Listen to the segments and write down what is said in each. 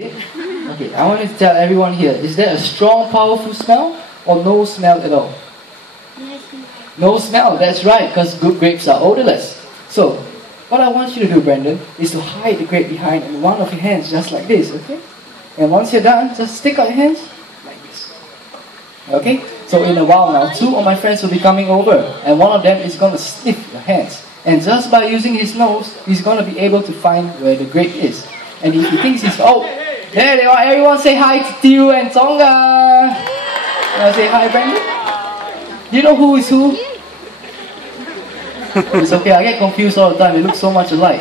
Okay, I want to tell everyone here, is there a strong, powerful smell or no smell at all? No smell, that's right, because good grapes are odorless. So, what I want you to do, Brandon, is to hide the grape behind one of your hands, just like this, okay? And once you're done, just stick out your hands, like this. Okay? So in a while now, two of my friends will be coming over, and one of them is going to sniff your hands. And just by using his nose, he's going to be able to find where the grape is. And if he thinks he's, oh, there they are, everyone say hi to Tiu and Tonga! Say hi, Brandon? Do you know who is who? It's okay, I get confused all the time, they look so much alike.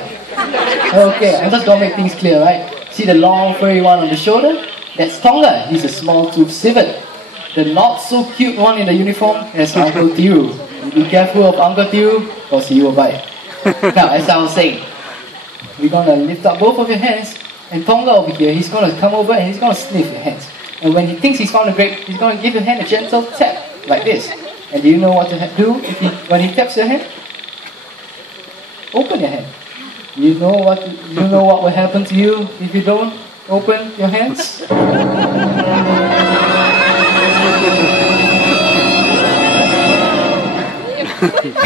Okay, I'm just gonna make things clear, right? See the long furry one on the shoulder? That's Tonga, he's a small toothed civet. The not so cute one in the uniform is Uncle Tiu. Be careful of Uncle Tiu, because he will bite. Now, as I was saying, we're gonna lift up both of your hands, and Tonga over here, he's gonna come over and he's gonna sniff your hands. And when he thinks he's found a grape, he's gonna give your hand a gentle tap, like this. And do you know what to do when he taps your hand? Open your hand. You know what will happen to you if you don't open your hands?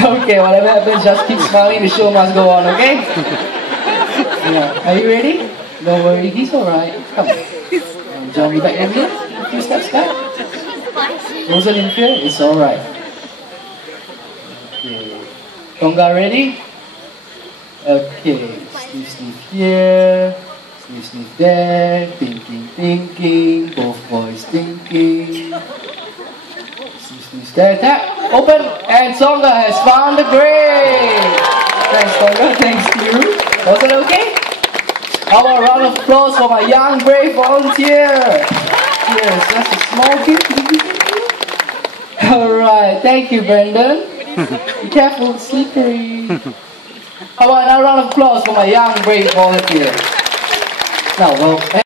Okay, whatever happens, just keep smiling, the show must go on, okay? Yeah. Are you ready? Don't worry, he's alright. Come on. Johnny back in here. A few steps back. Rosalind here, it's alright. Okay. Tonga ready? Okay. Sniff, sniff here. Sniff, sniff there. Thinking, thinking. Both boys thinking. Sniff, sniff there. Tap. Open. And Tonga has found the grape. Thanks, Tonga. Thanks to you. Was that okay? How about a round of applause for my young, brave volunteer? Yes, that's a small gift. Alright, thank you, Brandon. Be careful, it's slippery. How about another round of applause for my young, brave volunteer? Now, well.